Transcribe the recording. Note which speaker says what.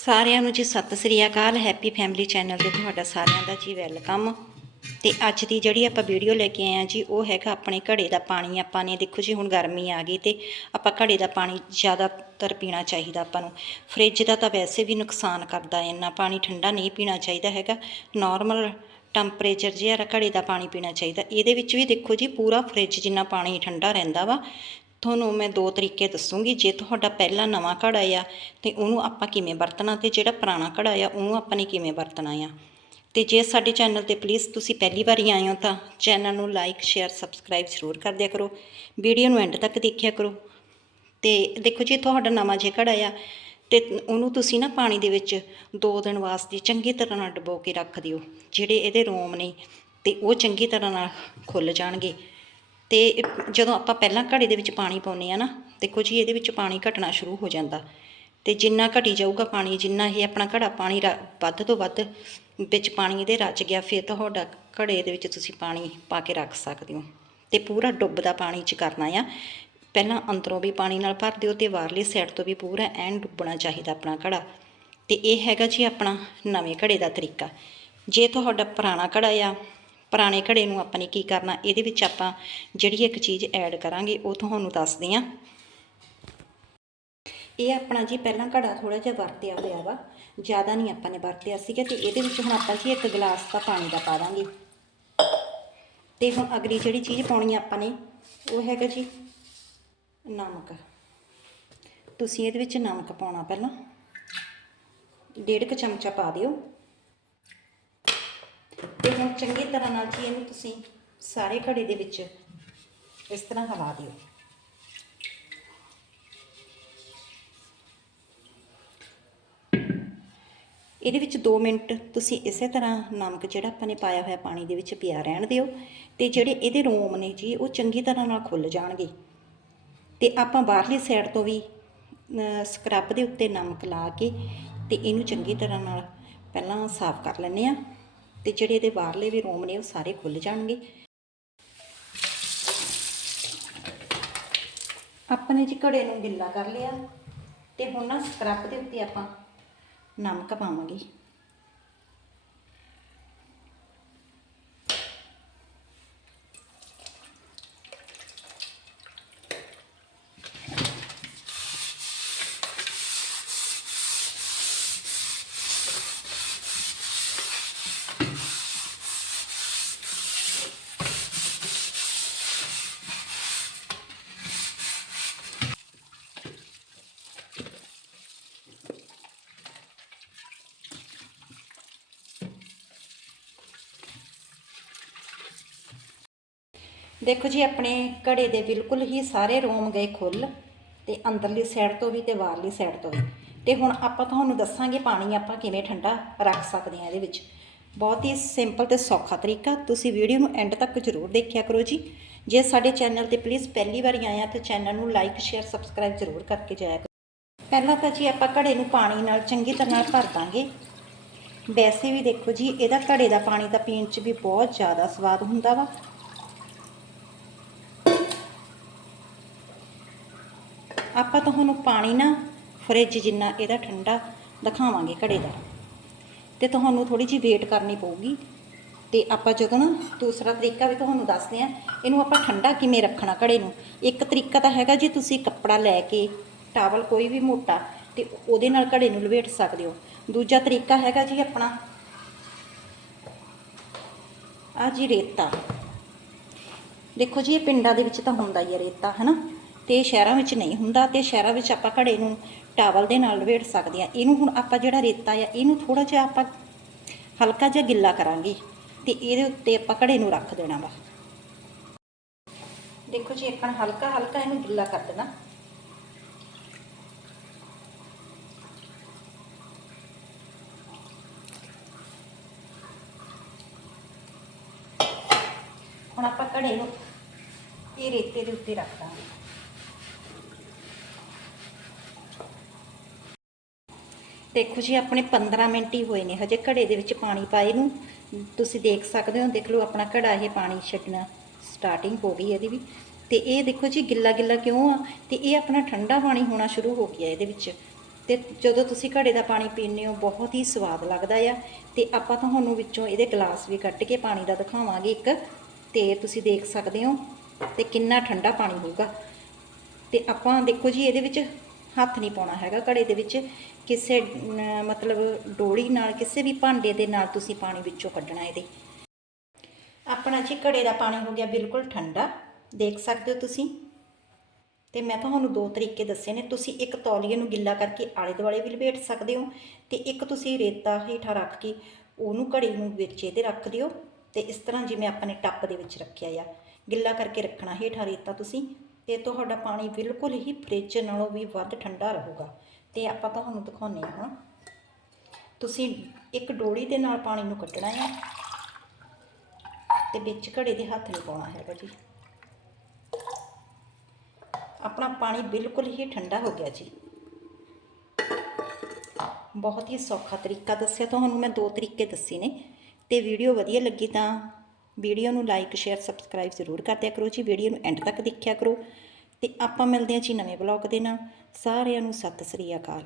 Speaker 1: ਸਾਰਿਆਂ ਨੂੰ ਜੀ ਸਤਿ ਸ੍ਰੀ ਅਕਾਲ ਹੈਪੀ ਫੈਮਿਲੀ ਚੈਨਲ ਤੇ ਤੁਹਾਡਾ ਸਾਰਿਆਂ ਦਾ ਜੀ ਵੈਲਕਮ ਤੇ ਅੱਜ ਦੀ ਜਿਹੜੀ ਆਪਾਂ ਵੀਡੀਓ ਲੈ ਕੇ ਆਏ ਆ ਜੀ, ਉਹ ਹੈਗਾ ਆਪਣੇ ਘੜੇ ਦਾ ਪਾਣੀ। ਆਪਾਂ ਨੇ ਦੇਖੋ ਜੀ, ਹੁਣ ਗਰਮੀ ਆ ਗਈ ਤੇ ਆਪਾਂ ਘੜੇ ਦਾ ਪਾਣੀ ਜ਼ਿਆਦਾਤਰ ਪੀਣਾ ਚਾਹੀਦਾ ਆਪਾਂ ਨੂੰ। ਫ੍ਰਿਜ ਦਾ ਤਾਂ ਵੈਸੇ ਵੀ ਨੁਕਸਾਨ ਕਰਦਾ ਇੰਨਾ ਪਾਣੀ ਠੰਡਾ ਨਹੀਂ ਪੀਣਾ ਚਾਹੀਦਾ ਹੈਗਾ। ਨਾਰਮਲ ਟੈਂਪਰੇਚਰ ਜਿਹੜਾ ਘੜੇ ਦਾ ਪਾਣੀ ਪੀਣਾ ਚਾਹੀਦਾ। ਇਹਦੇ ਵਿੱਚ ਵੀ ਦੇਖੋ ਜੀ, ਪੂਰਾ ਫ੍ਰਿਜ ਜਿੰਨਾ ਪਾਣੀ ਠੰਡਾ ਰਹਿੰਦਾ ਵਾ। ਤੁਹਾਨੂੰ ਮੈਂ ਦੋ ਤਰੀਕੇ ਦੱਸੂਗੀ। ਜੇ ਤੁਹਾਡਾ ਪਹਿਲਾ ਨਵਾਂ ਘੜਾ ਆ ਤੇ ਉਹਨੂੰ ਆਪਾਂ ਕਿਵੇਂ ਵਰਤਣਾ ਤੇ ਜਿਹੜਾ ਪੁਰਾਣਾ ਘੜਾ ਆ ਉਹਨੂੰ ਆਪਾਂ ਨੇ ਕਿਵੇਂ ਵਰਤਣਾ ਆ। ਤੇ ਜੇ ਸਾਡੇ ਚੈਨਲ ਤੇ ਪਲੀਜ਼ ਤੁਸੀਂ ਪਹਿਲੀ ਵਾਰੀ ਆਏ ਹੋ, ਤਾਂ ਚੈਨਲ ਨੂੰ ਲਾਈਕ ਸ਼ੇਅਰ ਸਬਸਕ੍ਰਾਈਬ ਜ਼ਰੂਰ ਕਰ ਦਿਆ ਕਰੋ। ਵੀਡੀਓ ਨੂੰ ਐਂਡ ਤੱਕ ਦੇਖਿਆ ਕਰੋ। ਤੇ ਦੇਖੋ ਜੀ ਤੁਹਾਡਾ ਨਵਾਂ ਜੇ ਘੜਾ ਆ ਤੇ ਉਹਨੂੰ ਤੁਸੀਂ ਨਾ ਪਾਣੀ ਦੇ ਵਿੱਚ 2 ਦਿਨ ਵਾਸਤੇ ਚੰਗੀ ਤਰ੍ਹਾਂ ਨਾਲ ਡਬੋ ਕੇ ਰੱਖ ਦਿਓ, ਜਿਹੜੇ ਇਹਦੇ ਰੋਮ ਨੇ, ਤੇ ਉਹ ਚੰਗੀ ਤਰ੍ਹਾਂ ਨਾਲ ਖੁੱਲ ਜਾਣਗੇ। ਤੇ ਜਦੋਂ ਆਪਾਂ ਪਹਿਲਾਂ ਘੜੇ ਦੇ ਵਿੱਚ ਪਾਣੀ ਪਾਉਂਦੇ ਆ ਨਾ, ਦੇਖੋ ਜੀ ਇਹਦੇ ਵਿੱਚ ਪਾਣੀ ਘਟਣਾ ਸ਼ੁਰੂ ਹੋ ਜਾਂਦਾ। ਤੇ ਜਿੰਨਾ ਘਟੀ ਜਾਊਗਾ ਪਾਣੀ, ਜਿੰਨਾ ਇਹ ਆਪਣਾ ਘੜਾ ਪਾਣੀ ਰ- ਵੱਧ ਤੋਂ ਵੱਧ ਵਿੱਚ ਪਾਣੀ ਇਹਦੇ ਰਚ ਗਿਆ, ਫਿਰ ਤੁਹਾਡਾ ਘੜੇ ਦੇ ਵਿੱਚ ਤੁਸੀਂ ਪਾਣੀ ਪਾ ਕੇ ਰੱਖ ਸਕਦੇ ਹੋ। ਤੇ ਪੂਰਾ ਡੁੱਬਦਾ ਪਾਣੀ ਚ ਕਰਨਾ ਆ। ਪਹਿਲਾਂ ਅੰਦਰੋਂ ਵੀ ਪਾਣੀ ਨਾਲ ਭਰ ਦਿਓ ਤੇ ਬਾਹਰਲੀ ਸਾਈਡ ਤੋਂ ਵੀ ਪੂਰਾ ਐਨ ਡੁੱਬਣਾ ਚਾਹੀਦਾ ਆਪਣਾ ਘੜਾ। ਤੇ ਇਹ ਹੈਗਾ ਜੀ ਆਪਣਾ ਨਵੇਂ ਘੜੇ ਦਾ ਤਰੀਕਾ। ਜੇ ਤੁਹਾਡਾ ਪੁਰਾਣਾ ਘੜਾ ਆ ਪੁਰਾਣੇ ਘੜੇ ਨੂੰ ਆਪਾਂ ਨੇ ਕੀ ਕਰਨਾ, ਇਹਦੇ ਵਿੱਚ ਆਪਾਂ ਜਿਹੜੀ ਇੱਕ ਚੀਜ਼ ਐਡ ਕਰਾਂਗੇ, ਉਹ ਤੁਹਾਨੂੰ ਦੱਸਦੇ ਹਾਂ। ਇਹ ਆਪਣਾ ਜੀ ਪਹਿਲਾਂ ਘੜਾ ਥੋੜਾ ਜਿਹਾ ਵਰਤਿਆ ਹੋਇਆ ਵਾ, ਜ਼ਿਆਦਾ ਨਹੀਂ ਆਪਾਂ ਨੇ ਵਰਤਿਆ ਸੀਗਾ ਤੇ ਇਹਦੇ ਵਿੱਚ ਹੁਣ ਆਪਾਂ ਜੀ ਇੱਕ ਗਲਾਸ ਦਾ ਪਾਣੀ ਦਾ ਪਾ ਦਾਂਗੇ। ਤੇ ਹੁਣ ਅਗਲੀ ਜਿਹੜੀ ਚੀਜ਼ ਪਾਉਣੀ ਆਪਾਂ ਨੇ, ਉਹ ਹੈਗਾ ਜੀ ਨਮਕ। ਤੁਸੀਂ ਇਹਦੇ ਵਿੱਚ ਨਮਕ ਪਾਉਣਾ ਪਹਿਲਾਂ। ਡੇਢ ਕੁ ਚਮਚਾ ਪਾ ਦਿਓ। ਤੇ ਹੁਣ ਚੰਗੀ ਤਰ੍ਹਾਂ ਨਾਲ ਜੀ ਇਹਨੂੰ ਤੁਸੀਂ ਸਾਰੇ ਘੜੇ ਦੇ ਵਿੱਚ ਇਸ ਤਰ੍ਹਾਂ ਹਿਲਾ ਦਿਓ। ਇਹਦੇ ਵਿੱਚ 2 ਮਿੰਟ ਤੁਸੀਂ ਇਸੇ ਤਰ੍ਹਾਂ ਨਮਕ ਜਿਹੜਾ ਆਪਾਂ ਨੇ ਪਾਇਆ ਹੋਇਆ ਪਾਣੀ ਦੇ ਵਿੱਚ ਪਿਆ ਰਹਿਣ ਦਿਓ ਤੇ ਜਿਹੜੇ ਇਹਦੇ ਰੋਮ ਨੇ ਜੀ ਉਹ ਚੰਗੀ ਤਰ੍ਹਾਂ ਨਾਲ ਖੁੱਲ ਜਾਣਗੇ। ਤੇ ਆਪਾਂ ਬਾਹਰਲੀ ਸਾਈਡ ਤੋਂ ਵੀ ਸਕਰੱਬ ਦੇ ਉੱਤੇ ਨਮਕ ਲਾ ਕੇ ਤੇ ਇਹਨੂੰ ਚੰਗੀ ਤਰ੍ਹਾਂ ਨਾਲ ਪਹਿਲਾਂ ਸਾਫ਼ ਕਰ ਲੈਂਦੇ ਆ ਤੇ ਜਿਹੜੇ ਇਹਦੇ ਬਾਹਰਲੇ ਵੀ ਰੋਮ ਨੇ ਉਹ ਸਾਰੇ ਖੁੱਲ ਜਾਣਗੇ। ਆਪਾਂ ਨੇ ਜੀ ਘੜੇ ਨੂੰ ਗਿੱਲਾ ਕਰ ਲਿਆ ਤੇ ਹੁਣ ਨਾ ਸਕਰਬ ਦੇ ਉੱਤੇ ਆਪਾਂ ਨਮਕ ਪਾਵਾਂਗੇ। ਦੇਖੋ ਜੀ, ਆਪਣੇ ਘੜੇ ਦੇ ਬਿਲਕੁਲ ਹੀ ਸਾਰੇ ਰੋਮ ਗਏ ਖੁੱਲ ਤੇ ਅੰਦਰਲੀ ਸਾਈਡ ਤੋਂ ਵੀ ਤੇ ਬਾਹਰਲੀ ਸਾਈਡ ਤੋਂ ਵੀ। ਤੇ ਹੁਣ ਆਪਾਂ ਤੁਹਾਨੂੰ ਦੱਸਾਂਗੇ ਪਾਣੀ ਆਪਾਂ ਕਿਵੇਂ ਠੰਡਾ ਰੱਖ ਸਕਦੇ ਹਾਂ ਇਹਦੇ ਵਿੱਚ। ਬਹੁਤ ਹੀ ਸਿੰਪਲ ਤੇ ਸੌਖਾ ਤਰੀਕਾ। ਤੁਸੀਂ ਵੀਡੀਓ ਨੂੰ ਐਂਡ ਤੱਕ ਜ਼ਰੂਰ ਦੇਖਿਆ ਕਰੋ ਜੀ। ਜੇ ਸਾਡੇ ਚੈਨਲ ਤੇ ਪਲੀਜ਼ ਪਹਿਲੀ ਵਾਰੀ ਆਏ ਆ ਤੇ ਚੈਨਲ ਨੂੰ ਲਾਈਕ ਸ਼ੇਅਰ ਸਬਸਕ੍ਰਾਈਬ ਜ਼ਰੂਰ ਕਰਕੇ ਜਾਇਆ ਕਰੋ। ਪਹਿਲਾਂ ਤਾਂ ਜੀ ਆਪਾਂ ਘੜੇ ਨੂੰ ਪਾਣੀ ਨਾਲ ਚੰਗੀ ਤਰ੍ਹਾਂ ਨਾਲ ਭਰ ਦਾਂਗੇ। ਵੈਸੇ ਵੀ ਦੇਖੋ ਜੀ, ਇਹਦਾ ਘੜੇ ਦਾ ਪਾਣੀ ਤਾਂ ਪੀਣ 'ਚ ਵੀ ਬਹੁਤ ਜ਼ਿਆਦਾ ਸਵਾਦ ਹੁੰਦਾ ਵਾ। ਆਪਾਂ ਤੁਹਾਨੂੰ ਪਾਣੀ ਨਾ ਫਰਿੱਜ ਜਿੰਨਾ ਇਹਦਾ ਠੰਡਾ ਦਿਖਾਵਾਂਗੇ ਘੜੇ ਦਾ। ਤੇ ਤੁਹਾਨੂੰ ਥੋੜੀ ਜਿਹੀ ਵੇਟ ਕਰਨੀ ਪਊਗੀ। ਤੇ ਆਪਾਂ ਜਦੋਂ ਨਾ ਦੂਸਰਾ ਤਰੀਕਾ ਵੀ ਤੁਹਾਨੂੰ ਦੱਸਦੇ ਆ ਇਹਨੂੰ ਆਪਾਂ ਠੰਡਾ ਕਿਵੇਂ ਰੱਖਣਾ ਘੜੇ ਨੂੰ? ਇੱਕ ਤਰੀਕਾ ਤਾਂ ਹੈਗਾ ਜੀ ਤੁਸੀਂ ਕੱਪੜਾ ਲੈ ਕੇ ਟਾਵਲ ਕੋਈ ਵੀ ਮੋਟਾ, ਤੇ ਉਹਦੇ ਨਾਲ ਘੜੇ ਨੂੰ ਲਪੇਟ ਸਕਦੇ ਹੋ। ਦੂਜਾ ਤਰੀਕਾ ਹੈਗਾ ਜੀ ਆਪਣਾ ਆ ਜੀ ਰੇਤਾ। ਦੇਖੋ ਜੀ, ਇਹ ਪਿੰਡਾਂ ਦੇ ਵਿੱਚ ਤਾਂ ਹੁੰਦਾ ਹੀ ਹੈ ਰੇਤਾ, ਹਨਾ? ਤੇ ਸ਼ਹਿਰਾਂ ਵਿੱਚ ਨਹੀਂ ਹੁੰਦਾ ਤੇ ਸ਼ਹਿਰਾਂ ਵਿੱਚ ਆਪਾਂ ਘੜੇ ਨੂੰ ਟਾਵਲ ਦੇ ਨਾਲ ਲਪੇਟ ਸਕਦੇ ਆ ਇਹਨੂੰ ਹੁਣ ਆਪਾਂ ਜਿਹੜਾ ਰੇਤਾ ਆ, ਇਹਨੂੰ ਥੋੜਾ ਜਿਹਾ ਆਪਾਂ ਹਲਕਾ ਜਿਹਾ ਗਿੱਲਾ ਕਰਾਂਗੇ ਤੇ ਇਹਦੇ ਉੱਤੇ ਆਪਾਂ ਘੜੇ ਨੂੰ ਰੱਖ ਦੇਣਾ ਵਾ। ਦੇਖੋ ਜੀ, ਆਪਾਂ ਹਲਕਾ ਹਲਕਾ ਇਹਨੂੰ ਗਿੱਲਾ ਕਰ ਦੇਣਾ। ਹੁਣ ਆਪਾਂ ਘੜੇ ਨੂੰ ਇਹ ਰੇਤੇ ਦੇ ਉੱਤੇ ਰੱਖ ਦਾਂਗੇ। ਦੇਖੋ ਜੀ, ਆਪਣੇ 15 ਮਿੰਟ ਹੀ ਹੋਏ ਨੇ, ਹਜੇ ਘੜੇ ਦੇ ਵਿੱਚ ਪਾਣੀ ਪਾਏ ਨੂੰ ਤੁਸੀਂ ਦੇਖ ਸਕਦੇ ਹੋ, ਦੇਖ ਲਓ ਆਪਣਾ ਘੜਾ ਇਹ ਪਾਣੀ ਛੱਡਣਾ ਸਟਾਰਟਿੰਗ ਹੋ ਗਈ ਇਹਦੀ ਵੀ। ਤੇ ਇਹ ਦੇਖੋ ਜੀ ਗਿੱਲਾ ਗਿੱਲਾ ਕਿਉਂ ਆ? ਤੇ ਇਹ ਆਪਣਾ ਠੰਡਾ ਪਾਣੀ ਹੋਣਾ ਸ਼ੁਰੂ ਹੋ ਗਿਆ ਇਹਦੇ ਵਿੱਚ। ਤੇ ਜਦੋਂ ਤੁਸੀਂ ਘੜੇ ਦਾ ਪਾਣੀ ਪੀਂਦੇ ਹੋ, ਬਹੁਤ ਹੀ ਸਵਾਦ ਲੱਗਦਾ ਆ। ਤੇ ਆਪਾਂ ਤੁਹਾਨੂੰ ਵਿੱਚੋਂ ਇਹਦੇ ਗਲਾਸ ਵੀ ਕੱਟ ਕੇ ਪਾਣੀ ਦਾ ਦਿਖਾਵਾਂਗੇ ਇੱਕ। ਤੇ ਤੁਸੀਂ ਦੇਖ ਸਕਦੇ ਹੋ, ਤੇ ਕਿੰਨਾ ਠੰਡਾ ਪਾਣੀ ਹੋਊਗਾ। ਤੇ ਆਪਾਂ ਦੇਖੋ ਜੀ, ਇਹਦੇ ਵਿੱਚ ਹੱਥ ਨਹੀਂ ਪਾਉਣਾ ਹੈਗਾ ਘੜੇ ਦੇ ਵਿੱਚ। ਕਿਸੇ ਮਤਲਬ ਡੋਲੀ ਨਾਲ, ਕਿਸੇ ਵੀ ਭਾਂਡੇ ਦੇ ਨਾਲ ਤੁਸੀਂ ਪਾਣੀ ਵਿੱਚੋਂ ਕੱਢਣਾ ਇਹਦੇ। ਆਪਣਾ ਜੀ ਘੜੇ ਦਾ ਪਾਣੀ ਹੋ ਗਿਆ ਬਿਲਕੁਲ ਠੰਡਾ। ਦੇਖ ਸਕਦੇ ਹੋ ਤੁਸੀਂ। ਤੇ ਮੈਂ ਤੁਹਾਨੂੰ ਦੋ ਤਰੀਕੇ ਦੱਸੇ ਨੇ। ਤੁਸੀਂ ਇੱਕ ਤੌਲੀਏ ਨੂੰ ਗਿੱਲਾ ਕਰਕੇ ਆਲੇ ਦੁਆਲੇ ਵੀ ਲਪੇਟ ਸਕਦੇ ਹੋ ਤੇ ਇੱਕ ਤੁਸੀਂ ਰੇਤਾ ਹੇਠਾਂ ਰੱਖ ਕੇ ਉਹਨੂੰ ਘੜੇ ਨੂੰ ਵਿੱਚ ਇਹਦੇ ਰੱਖ ਦਿਓ। ਤੇ ਇਸ ਤਰ੍ਹਾਂ ਜਿਵੇਂ ਆਪਾਂ ਨੇ ਟੱਪ ਦੇ ਵਿੱਚ ਰੱਖਿਆ ਆ। ਗਿੱਲਾ ਕਰਕੇ ਰੱਖਣਾ ਹੇਠਾਂ ਰੇਤਾ ਤੁਸੀਂ। ਤੇ ਤੁਹਾਡਾ ਪਾਣੀ ਬਿਲਕੁਲ ਹੀ ਫ੍ਰਿਜ ਨਾਲੋਂ ਵੀ ਵੱਧ ਠੰਡਾ ਰਹੂਗਾ। ਤੇ ਆਪਾਂ ਤੁਹਾਨੂੰ ਦਿਖਾਉਂਦੇ ਹਾਂ। ਹੁਣ ਤੁਸੀਂ ਇੱਕ ਡੋਲੀ ਦੇ ਨਾਲ ਪਾਣੀ ਨੂੰ ਕੱਢਣਾ ਹੈ। ਤੇ ਵਿੱਚ ਘੜੇ ਦੇ ਹੱਥ ਨਹੀਂ ਪਾਉਣਾ ਹੈਗਾ ਜੀ। ਆਪਣਾ ਪਾਣੀ ਬਿਲਕੁਲ ਹੀ ਠੰਡਾ ਹੋ ਗਿਆ ਜੀ। ਬਹੁਤ ਹੀ ਸੌਖਾ ਤਰੀਕਾ ਦੱਸਿਆ ਤੁਹਾਨੂੰ, ਮੈਂ ਦੋ ਤਰੀਕੇ ਦੱਸੇ ਨੇ। ਤੇ ਵੀਡੀਓ ਵਧੀਆ ਲੱਗੀ ਤਾਂ ਵੀਡੀਓ ਨੂੰ ਲਾਈਕ, ਸ਼ੇਅਰ, ਸਬਸਕ੍ਰਾਈਬ ਜ਼ਰੂਰ ਕਰ ਦਿਆ ਕਰੋ ਜੀ। ਵੀਡੀਓ ਨੂੰ ਐਂਡ ਤੱਕ ਦੇਖਿਆ ਕਰੋ। ਤੇ ਆਪਾਂ ਮਿਲਦੇ ਹਾਂ ਜੀ ਨਵੇਂ ਬਲੌਗ ਦੇ ਨਾਲ। ਸਾਰਿਆਂ ਨੂੰ ਸਤਿ ਸ੍ਰੀ ਅਕਾਲ।